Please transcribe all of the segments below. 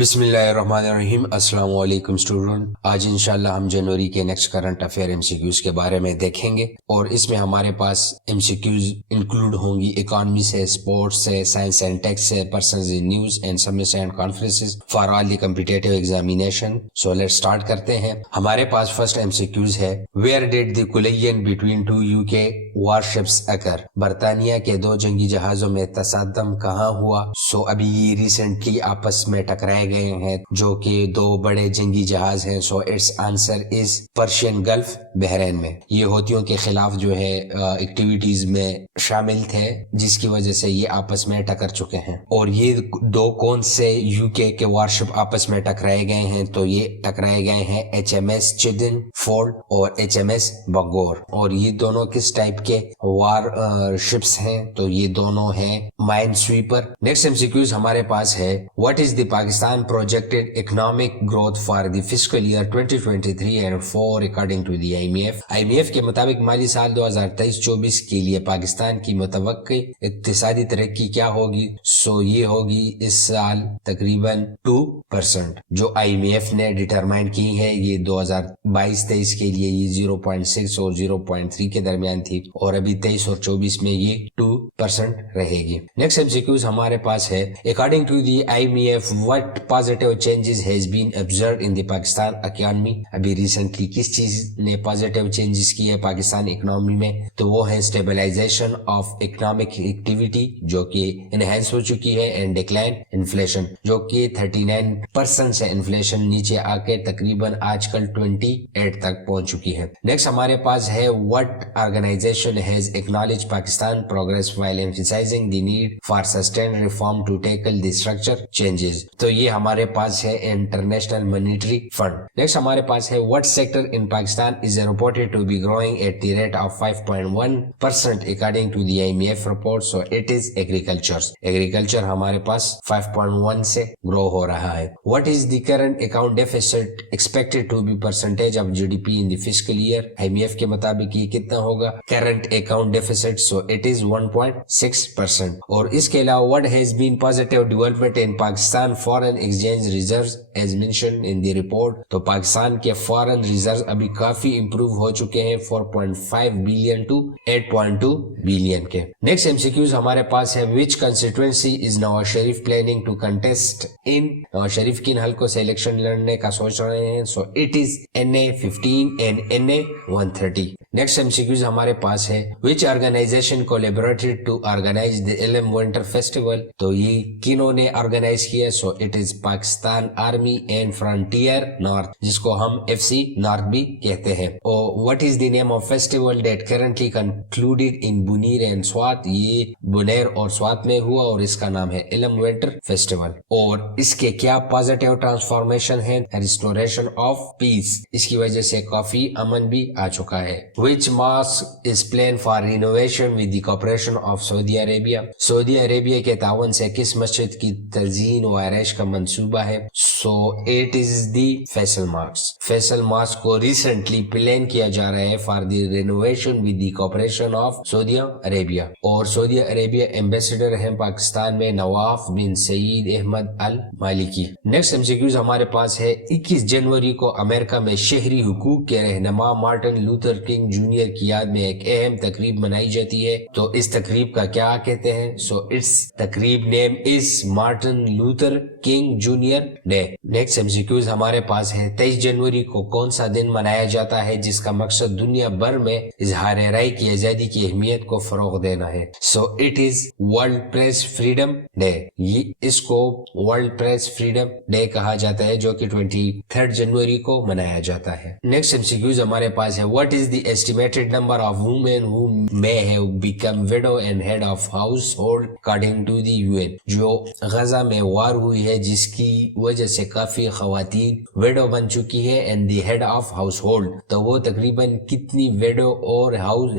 بسم اللہ الرحمن الرحیم۔ السلام علیکم اسٹوڈنٹ، آج انشاءاللہ ہم جنوری کے next current affair M C Qs کے بارے میں دیکھیں گے، اور اس میں ہمارے پاس ایم سی کیوز انکلوڈ ہوں گی اکانومی سے، اسپورٹس سے، سائنس اینڈ ٹیک سے، persons in news and summits and conferences for all the competitive examination. So let start کرتے ہیں۔ ہمارے پاس فرسٹ ایم سی کیوز ہے، where did the collision between two U K war ships اکر؟ برطانیہ کے دو جنگی جہازوں میں تصادم کہاں ہوا؟ سو ابھی یہ ریسنٹلی آپس میں ٹکرائے گئے ہیں جو کہ دو بڑے جنگی جہاز ہیں۔ So its answer is Persian Gulf, Bahrain میں۔ یہ ہوتیوں کے خلاف جو ہے ایکٹیویٹیز میں شامل تھے، جس کی وجہ سے یہ آپس میں ٹکر چکے ہیں۔ اور یہ دو کون سے یو کے وارشپ آپس میں ٹکرائے گئے ہیں؟ تو یہ ٹکرائے گئے ہیں ایچ ایم ایس چیدن فورڈ اور ایچ ایم ایس بنگور۔ اور یہ دونوں کس ٹائپ کے وار شپس ہیں؟ تو یہ دونوں ہیں mine sweeper. Next M C Qs ہمارے پاس ہے، what is the Pakistan projected economic growth for the fiscal year 2023 and 4 according to the IMF۔ IMF کے مطابق مالی سال 2023-24 کے لیے پاکستان کی متوقع اقتصادی ترقی کیا ہوگی؟ سو یہ ہوگی اس سال تقریباً 2%، جو IMF نے ڈیٹرمائن کی ہے۔ یہ 2022-23 کے لیے یہ 0.6 اور 0.3 کے درمیان تھی، اور ابھی 23 اور 24 میں یہ 2% رہے گی۔ نیکسٹ ایم سی کیوز ہمارے پاس ہے، according to the IMF what positive changes has been observed in the Pakistan economy؟ ابھی ریسنٹلی کس چیز نے پازیٹیو چینجز کی ہے پاکستان اکنامی میں؟ تو وہ ہے اسٹیبلائزیشن آف اکنامک ایکٹیویٹی، جو کہ انہینس ہو چکی ہے، اینڈ ڈکلائن انفلیشن، جو کہ 39% سے انفلیشن نیچے آ کے تقریباً آج کل 28 تک پہنچ چکی ہے۔ نیکسٹ ہمارے پاس ہے، what organization has acknowledged Pakistan progress while emphasizing the need for sustained reform to tackle the structure changes؟ تو یہ ہمارے پاس ہے انٹرنیشنل مانیٹری فنڈ۔ نیکسٹ ہمارے پاس ہے، what sector in Pakistan is reported to be growing at the rate of 5.1% according to the IMF report؟ so it is agriculture۔ Agriculture ہمارے پاس 5.1 سے گرو ہو رہا ہے۔ what is the current account deficit expected to be percentage of GDP in the fiscal year؟ IMF کے مطابق یہ کتنا ہوگا current account deficit؟ so it is 1.6%۔ اور اس کے علاوہ what has been positive development in Pakistan foreign exchange reserves as mentioned in the report؟ تو پاکستان کے فارن ریزرو ابھی کافی امپروو ہو چکے ہیں 4.5 بلین ٹو 8.2 بلین کے۔ نیکسٹ ایم سی کیوز ہمارے پاس ہے، which constituency is Nawaz Sharif planning to contest in؟ Nawaz Sharif کن حلقوں سے الیکشن لڑنے کا سوچ رہے ہیں؟ so it is NA 15 and NA 130۔ Next M C Qs ہمارے پاس ہے، which organization collaborated to organize the Elim Winter Festival؟ تو یہ کنہوں نے آرگنائز کیا؟ so it is Pakistan army and frontier north, جس کو ہم FC نارتھ بھی کہتے ہیں۔ اور what is the name of festival that currently concluded in Bunir and Swat؟ یہ بنیر اور سوات میں ہوا، اور اس کا نام ہے علم ونٹر فیسٹیول۔ اور اس کے کیا پازیٹیو ٹرانسفارمیشن ہے؟ ریسٹوریشن آف پیس، اس کی وجہ سے کافی امن بھی آ چکا ہے۔ which mosque is planned for renovation with the cooperation of سعودی عربیہ؟ سعودی عربیہ کے تعاون سے کس مسجد کی تزئین و آرائش کا منصوبہ ہے؟ so it is the Faisal mosque. Faisal mosque کو ریسنٹلی پلان کیا جا رہا ہے for the renovation with the cooperation of سعودی عربیہ، اور سعودی عربیہ ایمبیسڈر ہیں پاکستان میں Nawaf bin Saeed Ahmed Almalki. Next M C Qs ہمارے پاس ہے، 21 جنوری کو امریکہ میں شہری حقوق کے رہنما مارٹن لوتھر کنگ جونیئر کی یاد میں ایک اہم تقریب منائی جاتی ہے۔ تو اس تقریب کا کیا کہتے ہیں؟ so its تقریب name is Martin Luther King junior day. Next M C Qs ہمارے پاس ہے، 23 جنوری کو کون سا دن منایا جاتا ہے جس کا مقصد دنیا بھر میں اظہار رائے کی آزادی کی اہمیت کو فروغ دینا ہے؟ so it is world press freedom day. یہ اس کو ورلڈ پریس فریڈم ڈے کہا جاتا ہے، جو کہ 23 جنوری کو منایا جاتا ہے۔ نیکسٹ ایم سی کیوز ہمارے پاس ہے، what is the estimated number of women who may have become widow and head of household according to the UN؟ جو غزہ میں وار ہوئی ہے، جس کی وجہ سے کافی خواتین ویڈو بن چکی ہے and the head of household. تو وہ تقریباً کتنی ویڈو اور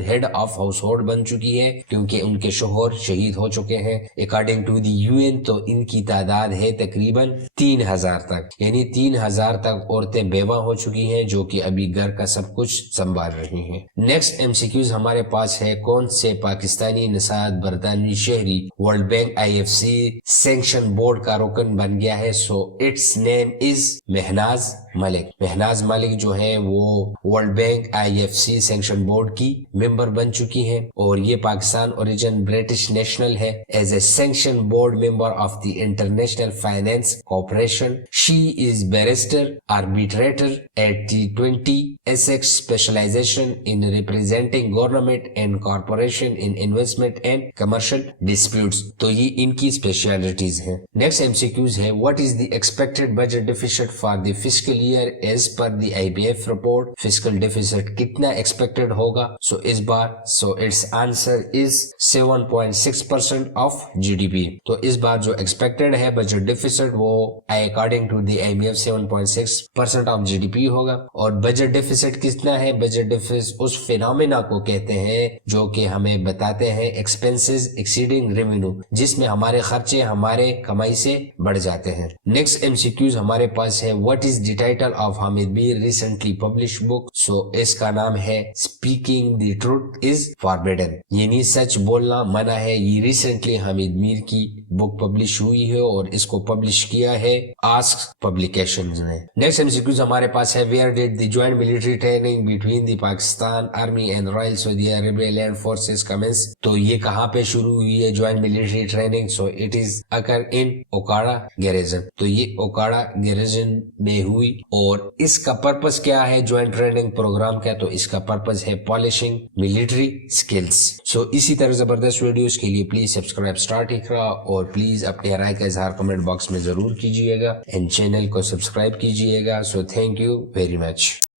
ہیڈ آف ہاؤس ہولڈ بن چکی ہے، کیونکہ ان کے شوہر شہید ہو چکے ہیں اکارڈنگ ٹو دی UN؟ تو ان کی تعداد ہے تقریباً 3000 تک، یعنی 3000 تک عورتیں بیوہ ہو چکی ہیں جو کہ ابھی گھر کا سب کچھ سنبھال رہی ہیں۔ نیکسٹ ایم سی کیوز ہمارے پاس ہے، کون سے پاکستانی نژاد برطانوی شہری world Bank IFC sanction board کا رکن بن گیا ہے. سو اٹس نیم از مہناز ملک. مہناز ملک جو ہے وہ World Bank IFC sanction board کی ممبر بن چکی ہیں اور یہ پاکستان اوریجن برٹش نیشنل ہے. As a sanction board member of the International Finance Corporation she is barrister arbitrator at the 20 Essex specialization in representing government and corporation in investment and commercial disputes. تو یہ ان کی specialities ہیں. Next MCQs ہے what is the expected budget deficit for the fiscal year as per the IBF report. fiscal deficit کتنا expected ہوگا؟ so اس بار its answer is 7.6% of GDP. تو اس بار جو expected ہے budget deficit وہ according to the IBF 7.6% of GDP ہوگا. اور budget deficit کتنا ہے؟ بجٹ ڈیفیسٹ اس فینومینا کو کہتے ہیں جو کہ ہمیں بتاتے ہیں ایکسپینسز ایکسیڈنگ ریونیو، جس میں ہمارے خرچے ہمارے کمائی سے بڑھ جاتے ہیں. نیکسٹ MCQs ہمارے پاس ہے what is the title of Hamid Mir recently published book. سو اس کا نام ہے Speaking the Truth is Forbidden، یعنی سچ بولنا منع ہے. یہ ریسنٹلی حامد میر کی بک پبلش ہوئی ہے اور اس کو پبلش کیا ہے آسک پبلیکیشنز نے. نیکسٹ MCQs ہمارے پاس ہے where did the joint military training between the Pakistan Army and Royal Saudi Arabia Land Forces commence. تو یہ کہاں پہ شروع ہوئی ہے joint military training؟ so it is occur in Okada garrison. تو یہ Okada garrison میں ہوئی اور اس کا پرپس کیا ہے joint training پروگرام کا؟ تو اس کا پرپس ہے polishing military skills. سو اسی طرح زبردست ویڈیوز کے لیے پلیز سبسکرائب اسٹارٹ اقرا اور پلیز اپنے رائے کا اظہار کمنٹ باکس میں ضرور کیجیے گا اینڈ چینل کو سبسکرائب کیجیے گا. So thank you very much.